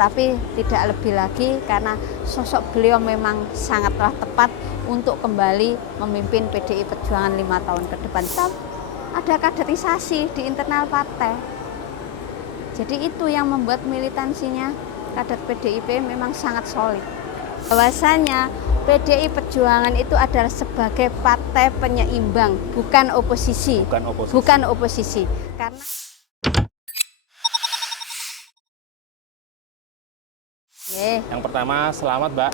tetapi tidak lebih lagi karena sosok beliau memang sangatlah tepat untuk kembali memimpin PDI Perjuangan 5 tahun ke depan. Ada kaderisasi di internal partai. Jadi itu yang membuat militansinya kader PDIP memang sangat solid. Bahwasanya PDI Perjuangan itu adalah sebagai partai penyeimbang, bukan oposisi. Bukan oposisi. Karena yang pertama, selamat Mbak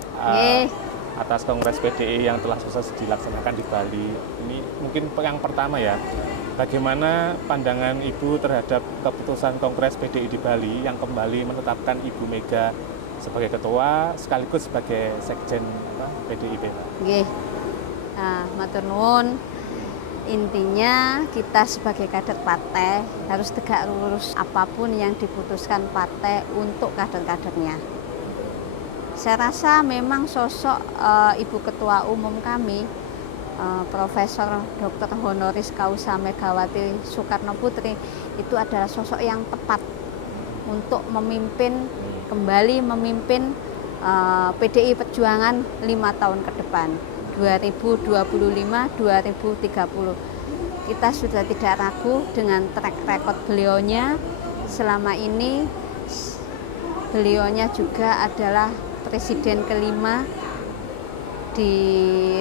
atas Kongres PDI yang telah sukses dilaksanakan di Bali. Ini mungkin yang pertama ya. Bagaimana pandangan Ibu terhadap keputusan Kongres PDI di Bali yang kembali menetapkan Ibu Mega sebagai ketua sekaligus sebagai sekjen PDIP? Nggih. Nah, matur nuwun. Intinya kita sebagai kader partai harus tegak lurus apapun yang diputuskan partai untuk kader-kadernya. Saya rasa memang sosok Ibu Ketua Umum kami, Profesor Dr. Honoris Causa Megawati Soekarno Putri, itu adalah sosok yang tepat untuk kembali memimpin PDI Perjuangan 5 tahun ke depan, 2025-2030. Kita sudah tidak ragu dengan track record beliaunya. Selama ini beliaunya juga adalah Presiden kelima di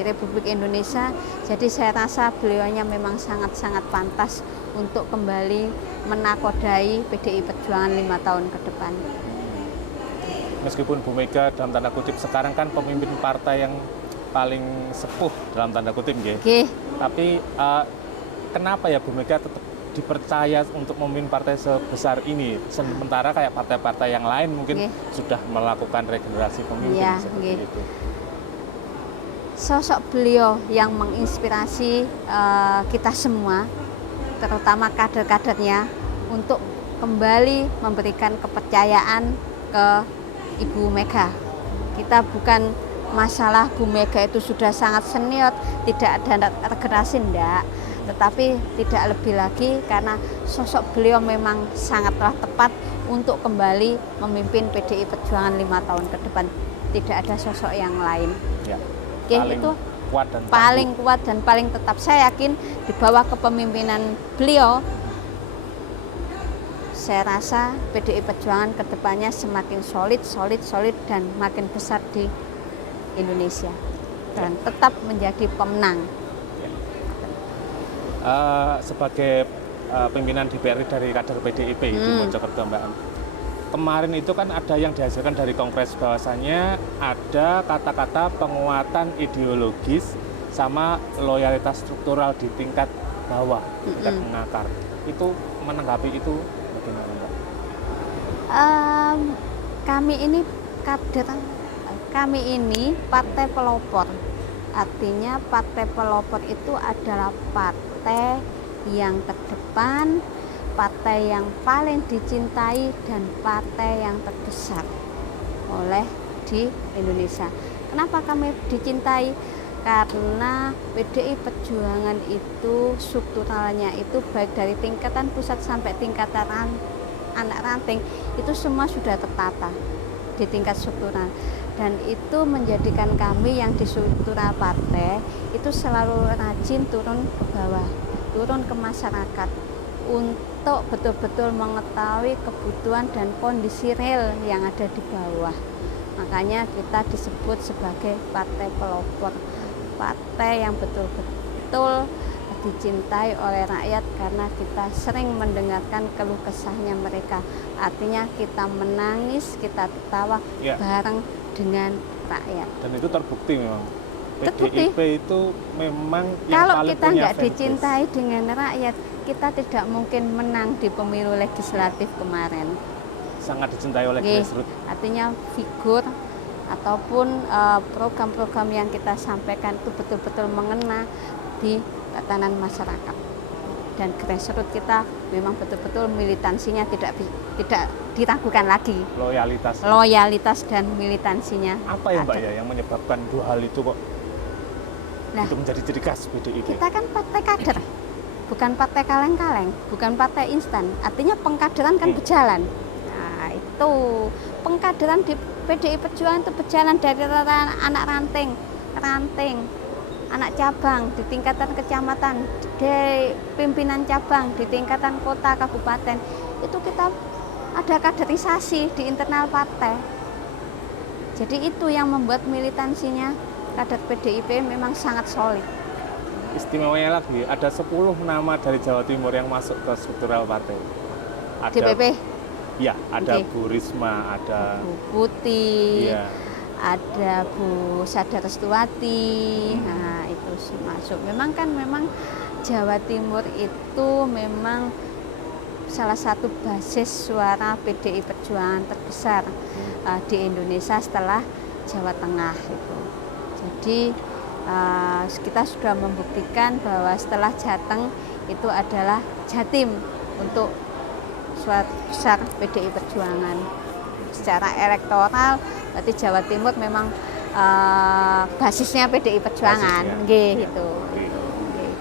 Republik Indonesia. Jadi saya rasa beliaunya memang sangat-sangat pantas untuk kembali menakodai PDI Perjuangan 5 tahun ke depan. Meskipun Bu Mega dalam tanda kutip sekarang kan pemimpin partai yang paling sepuh dalam tanda kutip, tapi kenapa ya Bu Mega tetap dipercaya untuk memimpin partai sebesar ini, sementara kayak partai-partai yang lain mungkin sudah melakukan regenerasi pemimpin seperti itu? Sosok beliau yang menginspirasi kita semua, terutama kader-kadernya, untuk kembali memberikan kepercayaan ke Ibu Mega. Kita bukan masalah Bu Mega itu sudah sangat senior, tidak ada regenerasi, enggak. Tetapi tidak lebih lagi karena sosok beliau memang sangatlah tepat untuk kembali memimpin PDI Perjuangan 5 tahun ke depan. Tidak ada sosok yang lain. Ya, itu paling kuat dan paling tetap. Saya yakin di bawah kepemimpinan beliau, saya rasa PDI Perjuangan ke depannya semakin solid dan makin besar di Indonesia dan tetap menjadi pemenang. Sebagai pimpinan DPR dari kader PDIP di Mojokerto, Mbak, kemarin itu kan ada yang dihasilkan dari Kongres bahwasannya ada kata-kata penguatan ideologis sama loyalitas struktural di tingkat bawah, tingkat mengakar. Itu menanggapi itu bagaimana, Mbak? Kami ini partai pelopor. Artinya partai pelopor itu adalah partai yang terdepan, partai yang paling dicintai, dan partai yang terbesar di Indonesia. Kenapa kami dicintai? Karena PDI Perjuangan itu strukturalnya itu baik dari tingkatan pusat sampai tingkatan anak ranting itu semua sudah tertata di tingkat struktural. Dan itu menjadikan kami yang di struktural partai itu selalu rajin turun ke bawah, turun ke masyarakat untuk betul-betul mengetahui kebutuhan dan kondisi real yang ada di bawah. Makanya kita disebut sebagai partai pelopor, partai yang betul-betul dicintai oleh rakyat karena kita sering mendengarkan keluh kesahnya mereka. Artinya kita menangis, kita tertawa bareng dengan rakyat. Dan itu terbukti memang. Terbukti. PDIP itu memang yang kalau paling kita punya nggak dicintai dengan rakyat, kita tidak mungkin menang di pemilu legislatif kemarin. Sangat dicintai oleh grassroots. Artinya figur ataupun program-program yang kita sampaikan itu betul-betul mengena di tatanan masyarakat. Dan grassroots kita memang betul-betul militansinya tidak diragukan lagi. Loyalitas dan militansinya. Apa ya Mbak ya yang menyebabkan dua hal itu kok itu menjadi ciri khas PDIP? Kita kan partai kader, bukan partai kaleng-kaleng, bukan partai instan. Artinya pengkaderan kan berjalan. Nah itu pengkaderan di PDI Perjuangan itu berjalan dari anak ranting, anak cabang di tingkatan kecamatan, dari pimpinan cabang di tingkatan kota, kabupaten. Itu kita ada kaderisasi di internal partai. Jadi itu yang membuat militansinya kader PDIP memang sangat solid. Istimewanya lagi, ada 10 nama dari Jawa Timur yang masuk ke struktural partai. Ada, DPP? Ya, ada Okay. Bu Risma, ada Bu Putih, ya, ada Bu Sada Restuwati, nah itu masuk. Memang Jawa Timur itu memang salah satu basis suara PDI Perjuangan terbesar di Indonesia setelah Jawa Tengah itu. Jadi kita sudah membuktikan bahwa setelah Jateng itu adalah Jatim untuk suara besar PDI Perjuangan. Secara elektoral berarti Jawa Timur memang basisnya PDI Perjuangan, gitu.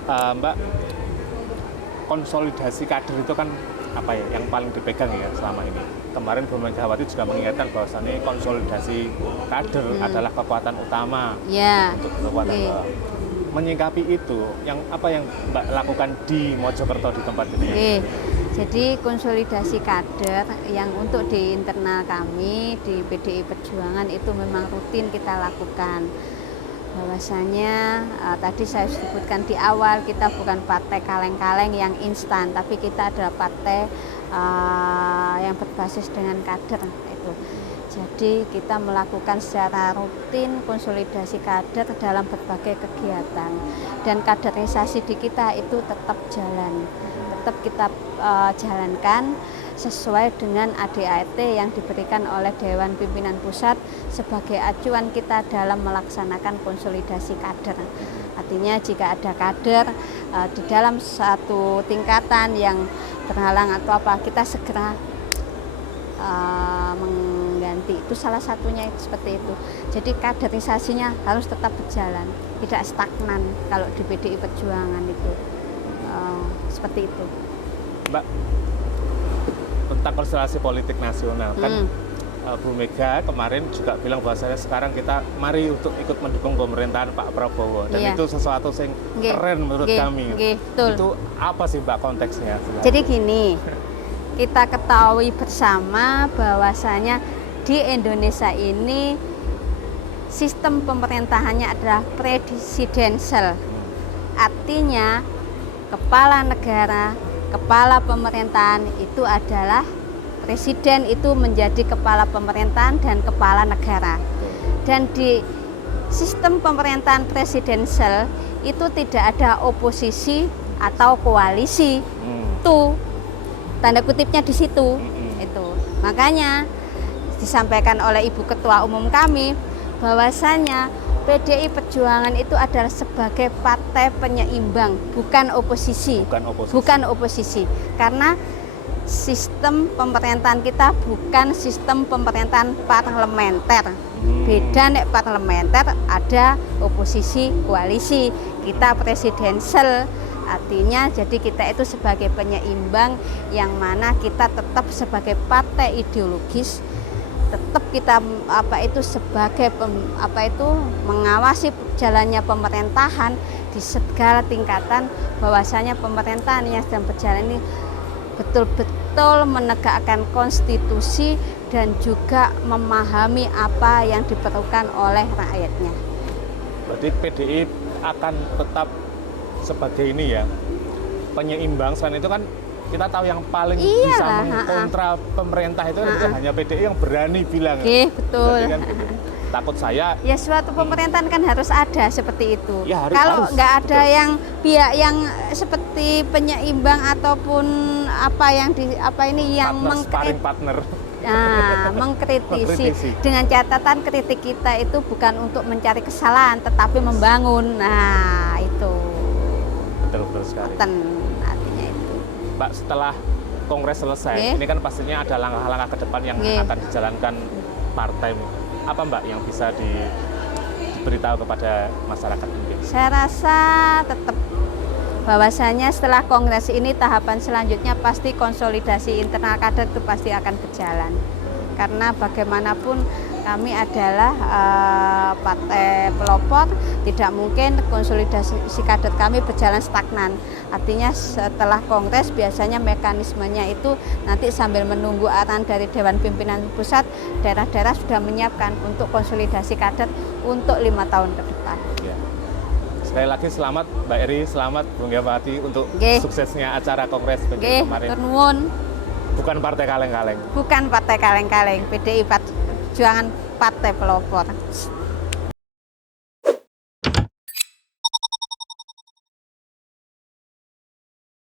Mbak, konsolidasi kader itu kan apa ya yang paling dipegang ya selama ini. Kemarin Bu Megawati juga mengingatkan bahwasannya konsolidasi kader adalah kekuatan utama untuk kekuatan bawah. Menyikapi itu, yang apa yang Mbak lakukan di Mojokerto di tempat ini? Jadi konsolidasi kader yang untuk di internal kami di PDI Perjuangan itu memang rutin kita lakukan. Bahwasanya tadi saya sebutkan di awal, kita bukan partai kaleng-kaleng yang instan, tapi kita adalah partai yang berbasis dengan kader itu. Jadi kita melakukan secara rutin konsolidasi kader dalam berbagai kegiatan, dan kaderisasi di kita itu tetap jalan, tetap kita jalankan sesuai dengan ADART yang diberikan oleh Dewan Pimpinan Pusat sebagai acuan kita dalam melaksanakan konsolidasi kader. Artinya jika ada kader di dalam satu tingkatan yang terhalang atau apa, kita segera mengganti. Itu salah satunya seperti itu. Jadi kaderisasinya harus tetap berjalan, tidak stagnan kalau di PDI Perjuangan itu. Seperti itu. Mbak, tentang konstelasi politik nasional kan Bu Mega kemarin juga bilang bahwasanya sekarang kita mari untuk ikut mendukung pemerintahan Pak Prabowo, dan itu sesuatu yang keren menurut kami. Betul. Itu apa sih Mbak konteksnya? Jadi gini, kita ketahui bersama bahwasanya di Indonesia ini sistem pemerintahannya adalah presidensial. Artinya kepala negara, kepala pemerintahan itu adalah presiden, itu menjadi kepala pemerintahan dan kepala negara. Dan di sistem pemerintahan presidensial itu tidak ada oposisi atau koalisi. Itu tanda kutipnya di situ. Itu makanya disampaikan oleh Ibu Ketua Umum kami bahwasanya PDI Perjuangan itu adalah sebagai partai penyeimbang, bukan oposisi. Bukan oposisi. Karena sistem pemerintahan kita bukan sistem pemerintahan parlementer. Beda nek parlementer ada oposisi, koalisi. Kita presidensial. Artinya jadi kita itu sebagai penyeimbang yang mana kita tetap sebagai partai ideologis, tetap kita sebagai mengawasi jalannya pemerintahan di segala tingkatan, bahwasanya pemerintahan yang sedang berjalan ini betul-betul menegakkan konstitusi dan juga memahami apa yang diperlukan oleh rakyatnya. Berarti PDI akan tetap sebagai ini ya, penyeimbang. Selain itu kan kita tahu yang paling bisa mengkontra pemerintah itu hanya PDI yang berani bilang. Betul. Kan, takut saya. Ya suatu pemerintahan kan harus ada seperti itu. Ya, kalau nggak ada yang pihak yang seperti penyeimbang ataupun yang partner. Nah, mengkritisi. Dengan catatan kritik kita itu bukan untuk mencari kesalahan, tetapi membangun. Nah, itu. Betul sekali. Artinya itu. Mbak, setelah kongres selesai, ini kan pastinya ada langkah-langkah ke depan yang akan dijalankan partai. Apa Mbak yang bisa diberitahu kepada masyarakat mungkin? Saya rasa tetap bahwasanya setelah kongres ini tahapan selanjutnya pasti konsolidasi internal kader itu pasti akan berjalan. karena bagaimanapun kami adalah partai pelopor, tidak mungkin konsolidasi kader kami berjalan stagnan. Artinya setelah kongres biasanya mekanismenya itu nanti sambil menunggu arahan dari Dewan Pimpinan Pusat, daerah-daerah sudah menyiapkan untuk konsolidasi kader untuk 5 tahun ke depan. Ya. Sekali lagi selamat Mbak Eri, selamat Bung Gawati untuk suksesnya acara kongres PDI kemarin. Turnuwun. Bukan partai kaleng-kaleng. Bukan partai kaleng-kaleng, PDI Perjuangan partai pelopor.